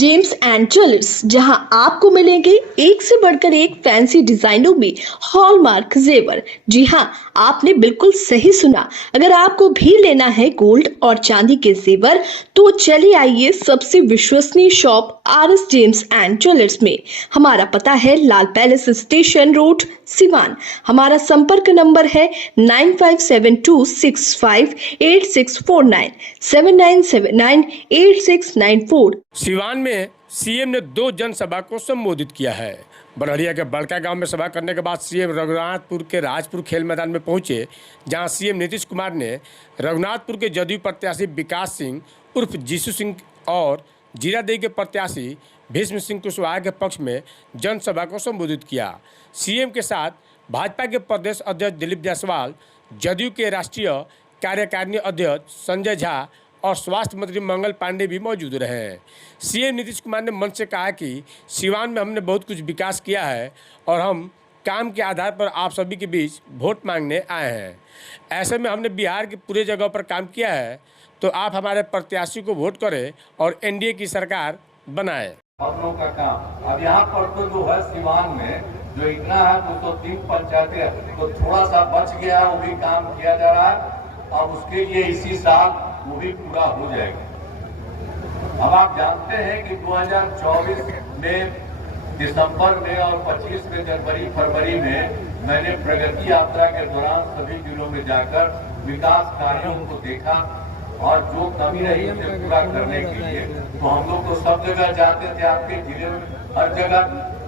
James and jewellers, जहां आपको मिलेंगे एक से बढ़कर एक फैंसी डिजाइनों में हॉलमार्क जेवर। जी हां, आपने बिल्कुल सही सुना। अगर आपको भी लेना है गोल्ड और चांदी के जेवर तो चलिए आइए सबसे विश्वसनीय shop R S James and jewellers में। हमारा पता है लाल पैलेस स्टेशन रोड, सिवान। हमारा संपर्क नंबर है 9572658649 79798694। सिवान में सीएम ने 2 जनसभा को संबोधित किया है। बरहड़िया के बड़का गांव में सभा करने के बाद सीएम रघुनाथपुर के राजपुर खेल मैदान में पहुंचे, जहां सीएम नीतीश कुमार ने रघुनाथपुर के जदयू प्रत्याशी विकास सिंह उर्फ जीसू सिंह और जीरादेई के प्रत्याशी भीष्म सिंह कुशवाहा के पक्ष में जनसभा को संबोधित किया। सीएम के साथ भाजपा के प्रदेश अध्यक्ष दिलीप जायसवाल, जदयू के राष्ट्रीय कार्यकारिणी अध्यक्ष संजय झा और स्वास्थ्य मंत्री मंगल पांडे भी मौजूद रहे। सीएम नीतीश कुमार ने मंच से कहा कि सिवान में हमने बहुत कुछ विकास किया है और हम काम के आधार पर आप सभी के बीच वोट मांगने आए हैं। ऐसे में हमने बिहार के पूरे जगह पर काम किया है, तो आप हमारे प्रत्याशी को वोट करें और एनडीए की सरकार बनाए। भवनों का काम अब यहाँ पर तो जो है सिवान में जो इतना है 203 पंचायतें तो थोड़ा सा बच गया, वो भी काम किया जा रहा है। अब उसके लिए इसी साल वो भी पूरा हो जाएगा। अब आप जानते हैं कि 2024 में दिसंबर में और 25 में जनवरी फरवरी में मैंने प्रगति यात्रा के दौरान सभी जिलों में जाकर विकास कार्यों को देखा और जो कमी रही उसे पूरा करने के लिए तो हम लोग तो सब जगह जाते थे, आपके जिले में हर जगह,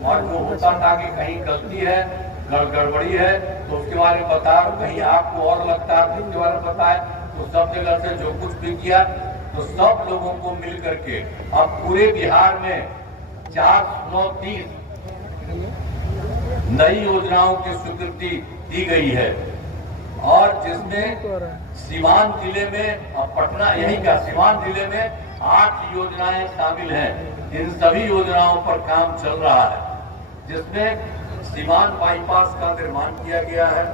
और जो होता था कि कहीं गलती है, गड़बड़ी है तो उसके बारे में बताया, कहीं आपको और लगता है उसके बारे में बताए, तो सब जगह से जो कुछ भी किया तो सब लोगों को मिल करके अब पूरे बिहार में 430 नई योजनाओं की स्वीकृति दी गई है और जिसमें सिवान जिले में पटना यही का सिवान जिले में 8 योजनाएं शामिल हैं। इन सभी योजनाओं पर काम चल रहा है, जिसमें सिवान बाईपास का निर्माण किया गया है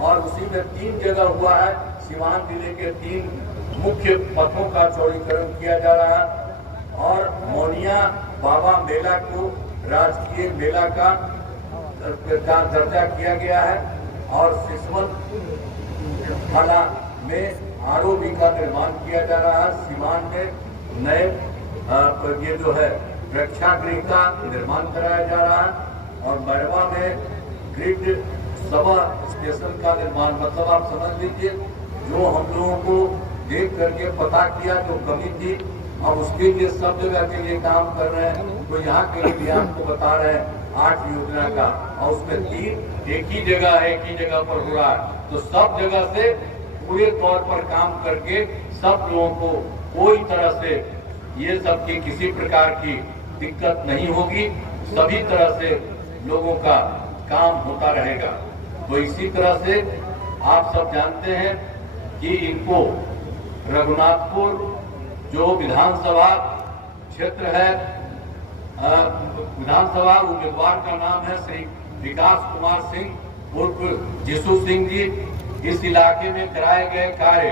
और उसी में 3 जगह हुआ है। सिवान जिले के 3 मुख्य पथों का चौड़ीकरण किया जा रहा है और मोनिया बाबा मेला को राजकीय मेला का दर्जा किया गया है और सिसवन थाना में आरओबी का निर्माण किया जा रहा है। सिवान में नए ये जो है प्रेक्षागृह का निर्माण कराया जा रहा है और मैरवा में ग्रिड सभा स्टेशन का निर्माण, मतलब आप समझ लीजिए जो हम लोगों को देख करके पता किया जो कमी थी, अब उसके लिए सब जगह के लिए काम कर रहे हैं। तो यहाँ के लिए आपको बता रहे हैं 8 योजना का और उसमें 3 एक ही जगह पर हो रहा है। तो सब जगह से पूरे तौर पर काम करके सब लोगों को कोई तरह से ये सब की किसी प्रकार की दिक्कत नहीं होगी, सभी तरह से लोगों का काम होता रहेगा। तो इसी तरह से आप सब जानते हैं कि इनको रघुनाथपुर जो विधानसभा क्षेत्र है, विधानसभा उम्मीदवार का नाम है श्री विकास कुमार सिंह उर्फ जीसू सिंह जी। इस इलाके में कराए गए कार्य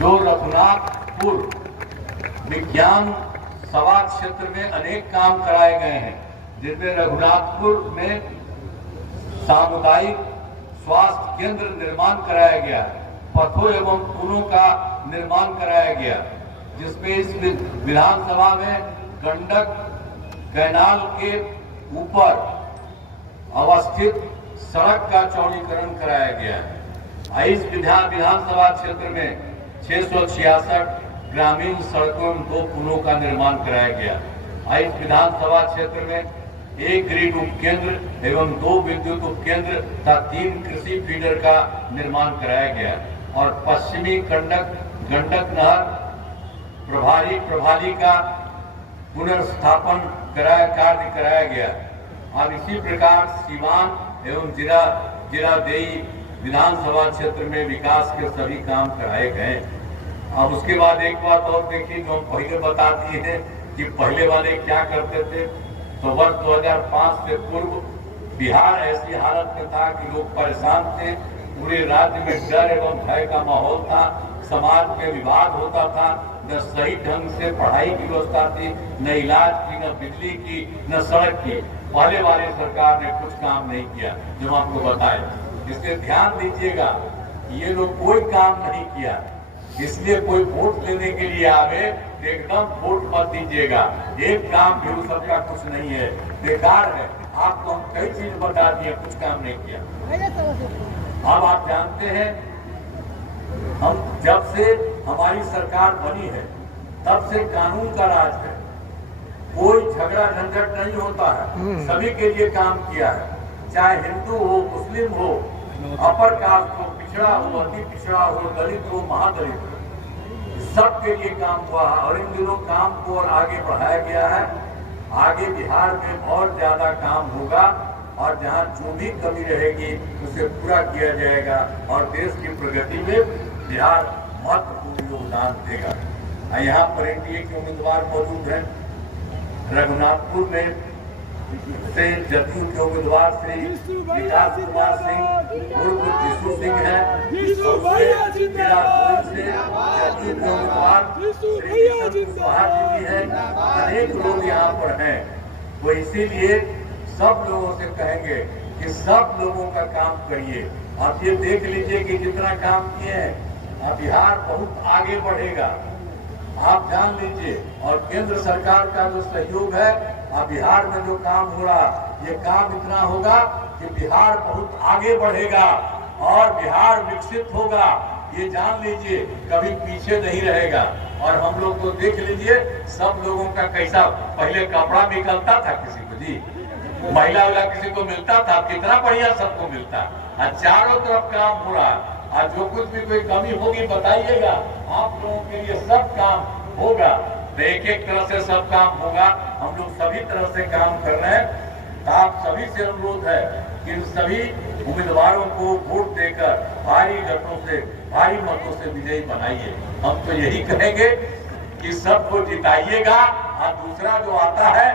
जो रघुनाथपुर विज्ञान सभा क्षेत्र में अनेक काम कराए गए हैं, जिसमें रघुनाथपुर में सामुदायिक स्वास्थ्य केंद्र निर्माण कराया गया, पथों एवं पुलों का निर्माण कराया गया, जिसमें इस विधानसभा में गंडक कैनाल के ऊपर अवस्थित सड़क का चौड़ीकरण कराया गया है। इस विधानसभा क्षेत्र में 666 ग्रामीण सड़कों एवं 2 पुलों का निर्माण कराया गया। इस विधानसभा क्षेत्र में 1 ग्रिड उपकेंद्र एवं 2 विद्युत उपकेंद्र तथा 3 कृषि फीडर का निर्माण कराया गया और पश्चिमी गंडक नहर प्रभाली का पुनर्स्थापन कार्य कराया गया। अब इसी प्रकार सिवान एवं जीरादेई विधानसभा क्षेत्र में विकास के सभी काम कराए गए। अब उसके बाद एक बात और देखिए जो हम पहले बता दिए हैं कि पहले वाले क्या करते थे। तो वर्ष 2005 से पूर्व बिहार ऐसी हालत में था कि लोग परेशान थे, पूरे राज्य में डर एवं भय का माहौल था, समाज में विवाद होता था, न सही ढंग से पढ़ाई की व्यवस्था थी, न इलाज की, न बिजली की, न सड़क की। पहले वाली सरकार ने कुछ काम नहीं किया जो आपको बताए। इसलिए ध्यान दीजिएगा, ये लोग कोई काम नहीं किया, इसलिए कोई वोट लेने के लिए आवे तो एकदम वोट मत दीजिएगा। एक काम भी उस सबका कुछ नहीं है, बेकार है। आपको हम कई चीज बता दिए, कुछ काम नहीं किया। अब आप जानते हैं, हम जब से हमारी सरकार बनी है तब से कानून का राज है, कोई झगड़ा झंझट नहीं होता है, सभी के लिए काम किया है, चाहे हिंदू हो, मुस्लिम हो, अपर कास्ट हो, पिछड़ा हो, अति पिछड़ा हो, दलित हो, महादलित हो, सबके लिए काम हुआ है। और इन दिनों काम को और आगे बढ़ाया गया है। आगे बिहार में बहुत ज्यादा काम होगा और जहां जो भी कमी रहेगी उसे पूरा किया जाएगा और देश की प्रगति में बिहार महत्वपूर्ण योगदान देगा। यहाँ पर एनडीए के उम्मीदवार मौजूद हैं। रघुनाथपुर में से जदयू के उम्मीदवार श्री विकास कुमार सिंह उर्फ जीसू सिंह है। जदयू के उम्मीदवार श्री कुशवाहा जी भी है। अनेक लोग यहाँ पर हैं। वो इसीलिए सब लोगों से कहेंगे कि सब लोगों का काम करिए। आप ये देख लीजिए कि जितना काम किए हैं, बिहार बहुत आगे बढ़ेगा, आप जान लीजिए। और केंद्र सरकार का जो सहयोग है, बिहार में जो काम हो रहा, ये काम इतना होगा कि बिहार बहुत आगे बढ़ेगा और बिहार विकसित होगा, ये जान लीजिए, कभी पीछे नहीं रहेगा। और हम लोग तो देख लीजिए, सब लोगों का कैसा पहले कपड़ा निकलता था किसी को, जी महिला वाला किसी को मिलता था, कितना बढ़िया सबको मिलता। चारों तरफ काम हो रहा। आज जो कुछ भी कोई कमी होगी बताइएगा, आप लोगों के लिए सब काम होगा। तो एक एक तरह से सब काम होगा। हम लोग सभी तरह से काम कर रहे हैं। तो आप सभी से अनुरोध है कि इन सभी उम्मीदवारों को वोट देकर भारी मतों से, भारी मतों से विजयी बनाइए। हम तो यही कहेंगे कि सबको जिताइएगा। और दूसरा जो आता है